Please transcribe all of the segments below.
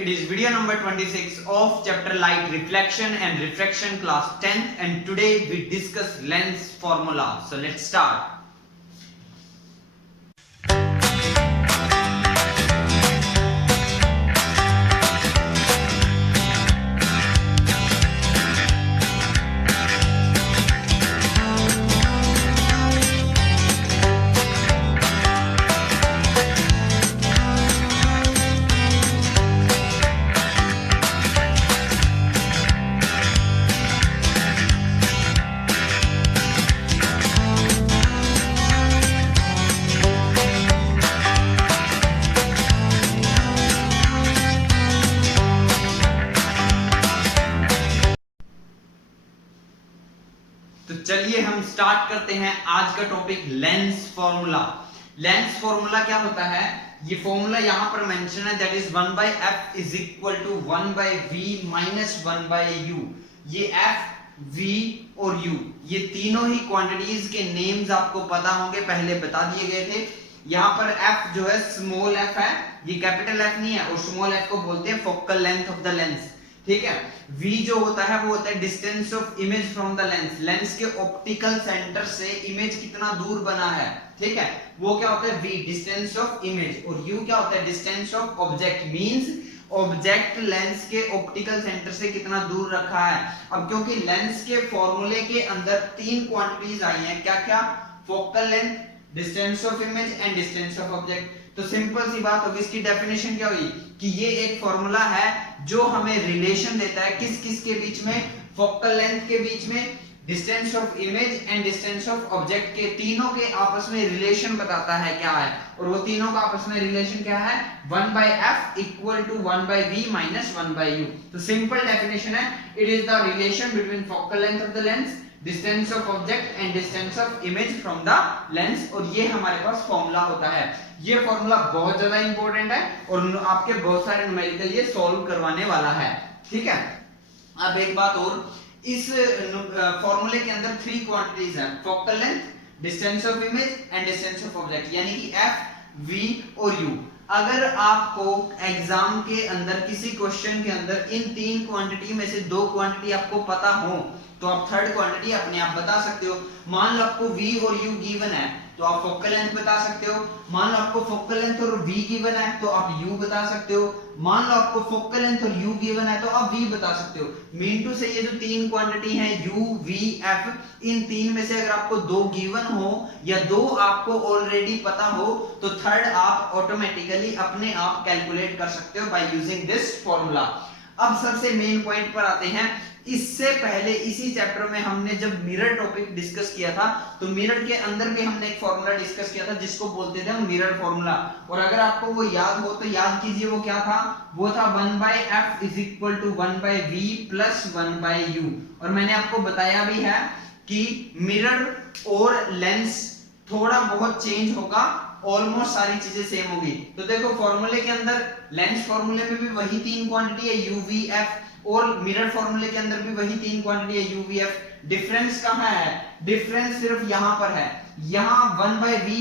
it is video number 26 of chapter light reflection and refraction class 10th, and today we discuss lens formula. So let's start. तो चलिए हम start करते हैं आज का topic lens formula. Lens formula क्या होता है? ये फॉर्मूला यहां पर मेंशन है, that is 1/f is equal to 1/v minus 1/u। ये f, v और u ये तीनों ही क्वांटिटीज के नेम्स आपको पता होंगे, पहले बता दिए गए थे। यहाँ पर f जो है स्मॉल f है, ये कैपिटल F नहीं है, और स्मॉल f को बोलते हैं focal length of the lens, ठीक है। v जो होता है वो होता है distance of image from the lens, lens के ऑप्टिकल सेंटर से इमेज कितना दूर बना है, ठीक है, वो क्या होता है v, डिस्टेंस ऑफ इमेज। और u क्या होता है distance of object, means object lens के ऑप्टिकल सेंटर से कितना दूर रखा है। अब क्योंकि लेंस के फॉर्मूले के अंदर तीन क्वांटिटीज आई हैं, क्या क्या? Focal length, distance of image and distance of object. तो सिंपल सी बात होगी, इसकी डेफिनेशन क्या हुई कि ये एक फॉर्मूला है जो हमें रिलेशन देता है किस किस के बीच में, फोकल लेंथ के बीच में, distance of image and distance of object के, तीनों के आपस में रिलेशन बताता है क्या है। और वो तीनों का आपस में रिलेशन क्या है? 1/f equal to 1/v minus 1/u। तो सिंपल डेफिनेशन है, it is the relation between focal length of the lens, distance of object and distance of image from the lens. और ये हमारे पास फॉर्मूला होता है। ये फॉर्मूला बहुत ज्यादा इंपॉर्टेंट है और आपके बहुत सारे न्यूमेरिकल ये सॉल्व करवाने वाला है, ठीक है। अब एक बात और, इस फॉर्मूले के अंदर थ्री क्वांटिटीज हैं, focal length, distance of image and distance of object, यानी कि f, v और u। अगर आपको एग्जाम के अंदर किसी क्वेश्चन के अंदर इन तीन क्वांटिटी में से दो क्वांटिटी आपको पता हो तो आप थर्ड क्वांटिटी अपने आप बता सकते हो। मान लो आपको v और u गिवन है तो आप फोकल लेंथ बता सकते हो। मान लो आपको फोकल लेंथ और v गिवन है तो आप u बता सकते हो। मान लो आपको फोकल लेंथ और u गिवन है तो आप v बता सकते हो। मीन टू से ये जो तीन क्वांटिटी हैं u, v, f, इन तीन में से अगर आपको दो गिवन हो या दो आपको ऑलरेडी पता हो तो थर्ड आप ऑटोमेटिकली अपने आप कैलकुलेट कर सकते हो बाय यूजिंग दिस फॉर्मूला। अब सबसे मेन पॉइंट पर आते हैं। इससे पहले इसी चैप्टर में हमने जब मिरर टॉपिक डिस्कस किया था तो मिरर के अंदर भी हमने एक फॉर्मूला डिस्कस किया था जिसको बोलते थे हम मिरर फॉर्मूला। और अगर आपको वो याद हो तो याद कीजिए वो क्या था? वो था 1/f is equal to 1/v plus 1/u। और मैंने आपको बताया भी है कि मिरर और लेंस थोड़ा बहुत चेंज होगा, ऑलमोस्ट सारी चीजें सेम होगी। तो देखो फॉर्मूले के अंदर, लेंस फॉर्मूले में भी वही तीन क्वांटिटी है u, v, f, और मिरर फॉर्मूले के अंदर भी वही तीन क्वांटिटी है u, v, f। डिफरेंस कहां है? डिफरेंस सिर्फ यहां पर है। यहां 1/v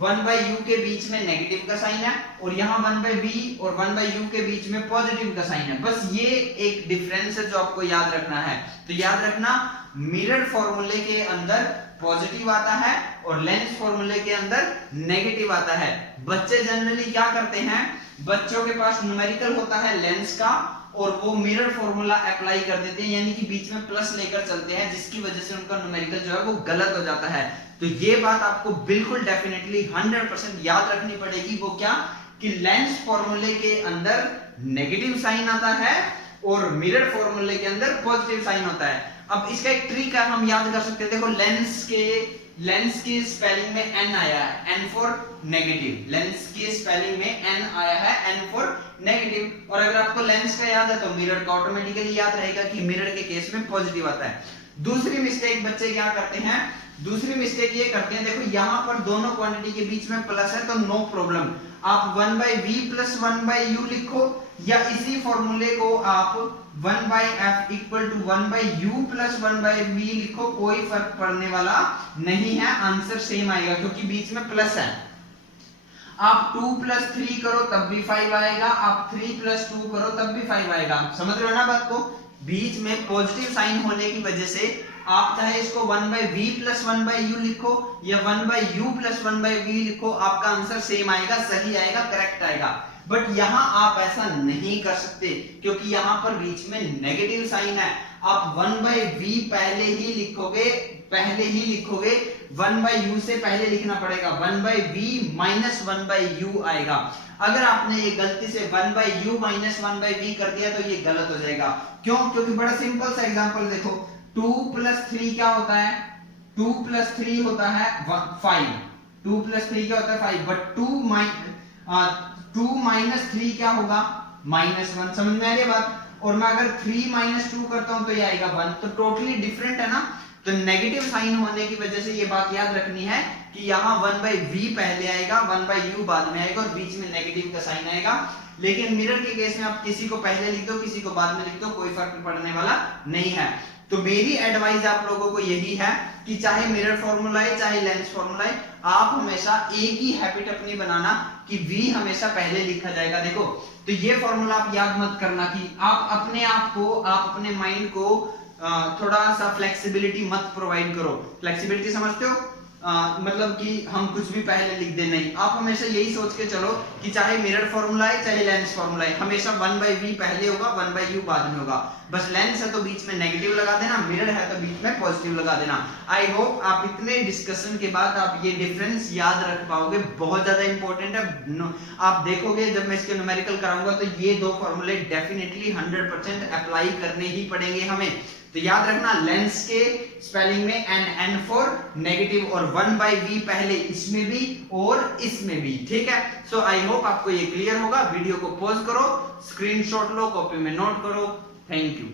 1/u के बीच में नेगेटिव का साइन है और यहां 1/v और 1/u के बीच में पॉजिटिव का साइन है। बस ये एक डिफरेंस है जो आपको याद रखना है। तो याद रखना, मिरर फॉर्मूले के अंदर पॉजिटिव आता है और लेंस फॉर्मूले के अंदर नेगेटिव आता है। बच्चे जनरली क्या करते हैं, बच्चों के पास न्यूमेरिकल होता है लेंस का और वो मिरर फॉर्मूला अप्लाई कर देते हैं, यानी कि बीच में प्लस लेकर चलते हैं, जिसकी वजह से उनका न्यूमेरिकल जो है वो गलत हो जाता है। तो ये बात आपको बिल्कुल डेफिनेटली 100% याद रखनी पड़ेगी। वो क्या कि लेंस फॉर्मूले के अंदर नेगेटिव साइन आता है और मिरर फॉर्मूले के अंदर पॉजिटिव साइन होता है। अब इसका एक ट्रिक है, हम याद कर सकते हैं। देखो लेंस की स्पेलिंग में n आया है, n फॉर नेगेटिव। लेंस की स्पेलिंग में n आया है, n फॉर नेगेटिव। और अगर आपको लेंस का याद है तो मिरर का ऑटोमेटिकली याद रहेगा कि मिरर के केस में पॉजिटिव आता है। दूसरी मिस्टेक बच्चे क्या करते हैं, दूसरी मिस्टेक ये करते हैं, देखो यहाँ पर दोनों क्वांटिटी के बीच में प्लस है तो नो प्रॉब्लम, आप 1/v प्लस 1/u लिखो, या इसी फॉर्मूले को आप 1/f equal to 1/u plus 1/v लिखो, कोई फर्क पड़ने वाला नहीं है, आंसर सेम आएगा क्योंकि बीच में प्लस है। आप 2 + 3 करो तब भी 5 आएगा, आप 3 + 2 करो तब भी 5 आएगा। समझ रहे हो ना बात को? बीच में पॉजिटिव साइन होने की वजह से आप चाहे इसको 1/v + 1/u लिखो या 1/u + 1/v लिखो, आपका आंसर सेम आएगा, सही आएगा, करेक्ट आएगा। बट यहां आप ऐसा नहीं कर सकते क्योंकि यहां पर बीच में नेगेटिव साइन है। आप 1/v पहले ही लिखोगे 1/u से पहले लिखना पड़ेगा, 1/v - 1/u आएगा। अगर आपने ये गलती से 1/u - 1/v कर दिया तो ये गलत हो जाएगा। क्यों? क्योंकि बड़ा सिंपल सा एग्जांपल देखो, 2 + 3 क्या होता है? 2 + 3 होता है 5। 2 + 3 क्या होता है? 5। बट 2 - 3 क्या होगा? -1। समझ में आ रही है बात? और मैं अगर 3 - 2 करता हूं तो ये आएगा 1। तो टोटली डिफरेंट है ना। तो नेगेटिव साइन होने की वजह से ये बात याद रखनी है कि यहाँ 1/v पहले आएगा, 1/u बाद में आएगा और बीच में नेगेटिव का साइन आएगा। लेकिन मिरर के केस में आप किसी को पहले लिख दो, किसी को बाद में लिख दो, कोई फर्क पड़ने वाला नहीं है। तो मेरी एडवाइस आप लोगों को यही है कि चाहे मिरर फॉर्मूला है चाहे लेंस फॉर्मूला है, आप हमेशा एक ही हैबिट अपनी बनाना कि v हमेशा पहले लिखा जाएगा। देखो, तो ये फॉर्मूला आप याद मत करना कि आप अपने माइंड को थोड़ा सा फ्लेक्सिबिलिटी मत प्रोवाइड करो। फ्लेक्सिबिलिटी समझते हो? मतलब कि हम कुछ भी पहले लिख दे, नहीं। आप हमेशा यही सोच के चलो कि चाहे मिरर फॉर्मूला है चाहे लेंस फॉर्मूला है, हमेशा 1/v पहले होगा, 1/u बाद में होगा। बस लेंस है तो बीच में नेगेटिव लगा देना, मिरर है तो बीच में पॉजिटिव लगा देना। आई होप आप इतने डिस्कशन के बाद आप ये डिफरेंस याद रख पाओगे, बहुत ज्यादा इंपॉर्टेंट है। आप देखोगे जब मैं इसके न्यूमेरिकल कराऊंगा तो ये दो फॉर्मूले डेफिनेटली 100% अप्लाई करने ही पड़ेंगे हमें। तो याद रखना, लेंस के स्पेलिंग में n फॉर नेगेटिव और 1/v पहले इसमें भी और इसमें भी, ठीक है। सो आई होप आपको ये क्लियर होगा। वीडियो को पॉज करो, स्क्रीनशॉट लो, कॉपी में नोट करो। Thank you.